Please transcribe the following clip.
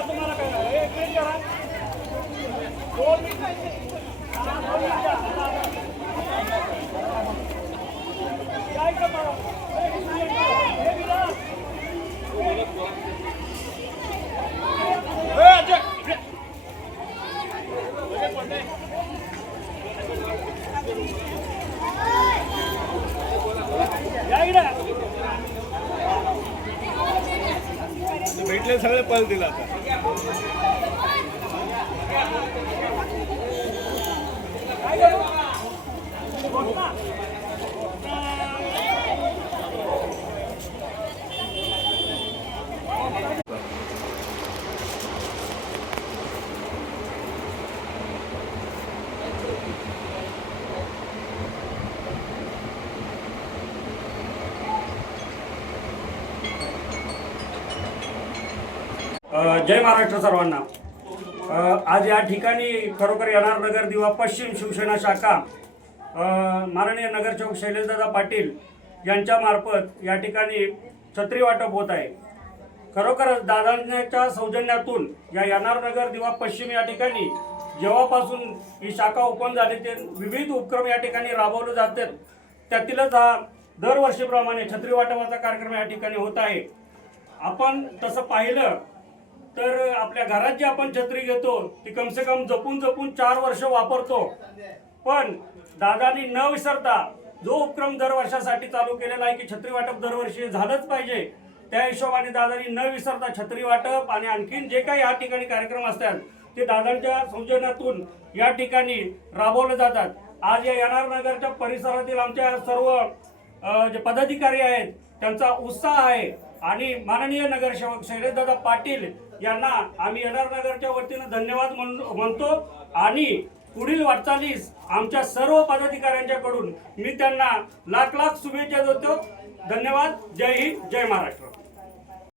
तुम्हाला काय. झालं? हे करा दोन भेटले सगळे पल दिला आता. जय महाराष्ट्र सर्वांना. आज या ठिकाणी खरोखर येणार नगर दिवा पश्चिम शिवसेना शाखा माननीय नगरसेवक शैलेशदादा पाटील यांच्यामार्फत या ठिकाणी छत्री वाटप होत आहे. खरोखरच दादांच्या सौजन्यातून या येणार नगर दिवा पश्चिम या ठिकाणी जेव्हापासून ही शाखा ओपन झाली ते विविध उपक्रम या ठिकाणी राबवले जातात. त्यातीलच हा दरवर्षीप्रमाणे छत्री वाटपाचा कार्यक्रम या ठिकाणी होत आहे. आपण तसं पाहिलं तर आपल्या घरात जी आपण छत्री घेतो ती कमसे कम जपून जपून चार वर्ष वापरतो. पण दादानी न विसरता जो उपक्रम दरवर्षासाठी चालू केलेला आहे की छत्री वाटप दरवर्षी झालंच पाहिजे त्या हिशोबाने दादानी न विसरता छत्री वाटप आणि आणखीन जे काही या ठिकाणी कार्यक्रम असतात ते दादांच्या सौजन्यातून या ठिकाणी राबवले जातात. आज या येणार नगरच्या परिसरातील आमच्या सर्व जे पदाधिकारी आहेत त्यांचा उत्साह आहे. आणि माननीय नगरसेवक शैलेशदादा पाटील यांना आम्ही येणार नगरच्या वतीनं धन्यवाद म्हण- म्हणतो. आणि पुढील वाटचालीस आमच्या सर्व पदाधिकाऱ्यांच्याकडून मी त्यांना लाख लाख शुभेच्छा देतो. धन्यवाद. जय हिंद. जय महाराष्ट्र.